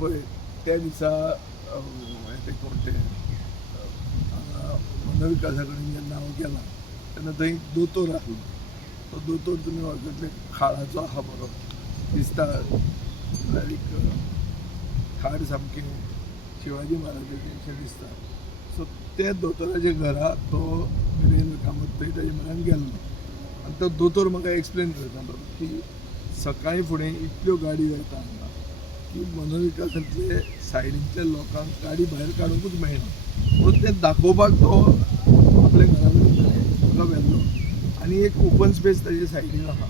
पळय त्या दिसा ते कोण ते मनविकासा कडेन जेन्ना हांव गेला तेन्ना थंय दोतोर आसलो. तो दोतोर तुमी वळखतले खाडाचो आहा बरो दिसता लायक खाड सामकें शिवाजी महाराजाचें अशें दिसता. सो त्या दोतोराच्या घरा तो रेल्वे कामत थंय ताजे म्हऱ्यान गेल्लो आनी तो दोतोर म्हाका एक्सप्लेन करतालो की सकाळी फुडें इतल्यो गाडी वयता हांगा की मनविकासांतले सायडींतल्या लोकांक गाडी भायर काडूंकूच मेळना. म्हणून तें दाखोवपाक तो आपल्या घरा कडेन म्हाका व्हेल्लो आनी एक ओपन स्पेस ताजे सायडीन आहा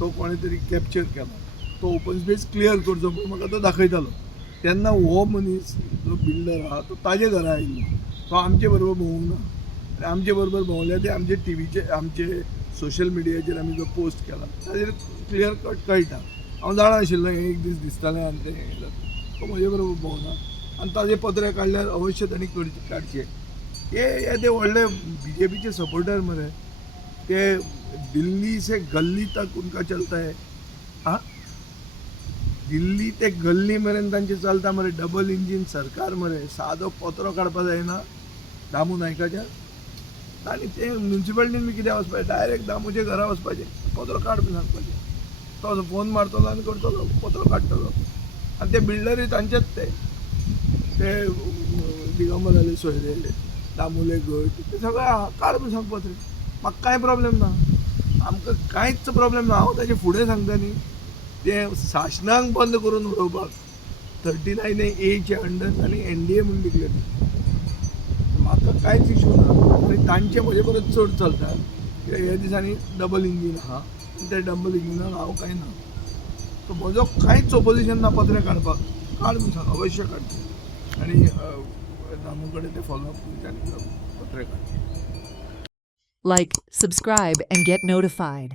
तो कोणे तरी कॅप्चर केला. तो ओपन स्पेस क्लियर करचो म्हणून म्हाका तो दाखयतालो. तेन्ना हो मनीस जो बिल्डर आहा तो ताजे घरा आयिल्लो. तो आमचे बरोबर भोंवूंक ना आनी आमचे बरोबर भोंवल्या ते आमचे टीव्हीचे आमचे सोशल मिडियाचेर आमी जो पोस्ट केला ताजेर क्लियर कट कळटा. हांव जाणाशिल्लो हें एक दीस दिसतालें आनी तें हें जाता. तो म्हजे बरोबर भोंवना आनी ताजे पत्र काडल्यार अवश्य तांणी काडचे. हे व्हडले बीजेपीचे सपोर्टर मरे. ते दिल्ली से गल्ली तक उनका चलता है. हाँ दिल्ली ते गल्ली मेरेन तांचे चलता मरे डबल इंजीन सरकार मरे. सादो पत्रो काडपाक जायना दामू नायकाच्या. तांणी ते म्युन्सिपालिटीन बी कित्याक वचपाचें डायरेक्ट दामूच्या घरा वचपाचें पत्रो काड बी सांगपाचें. तो फोन मारतलो आनी करतलो पत्रो काडटलो. आनी ते बिल्डरूय तांचेच ते दिगंबर जाले सोयरे दामूले गट ते सगळें काड बी सांग पत्र. म्हाका कांय प्रॉब्लेम ना. आमकां कांयच प्रॉब्लेम ना. हांव ताचे फुडें सांगता न्ही ते शासनाक बंद करून उडोवपाक 39A अंडर आनी NDA म्हणून डिक्लेअर म्हाका कांयच इशू ना. आनी तांचे म्हजे परस चड चलता कित्याक ह्या दिसांनी डबल इंजीन आहा आनी त्या डबल इंजिनाक हांव कांय ना. सो म्हजो कांयच ओपोजिशन ना पत्र काडपाक. काड म्हूण सांग अवश्य काडचें आनी दामू कडेन ते फॉलोअप करचें आनी पत्र काडचें. Like, subscribe, and get notified.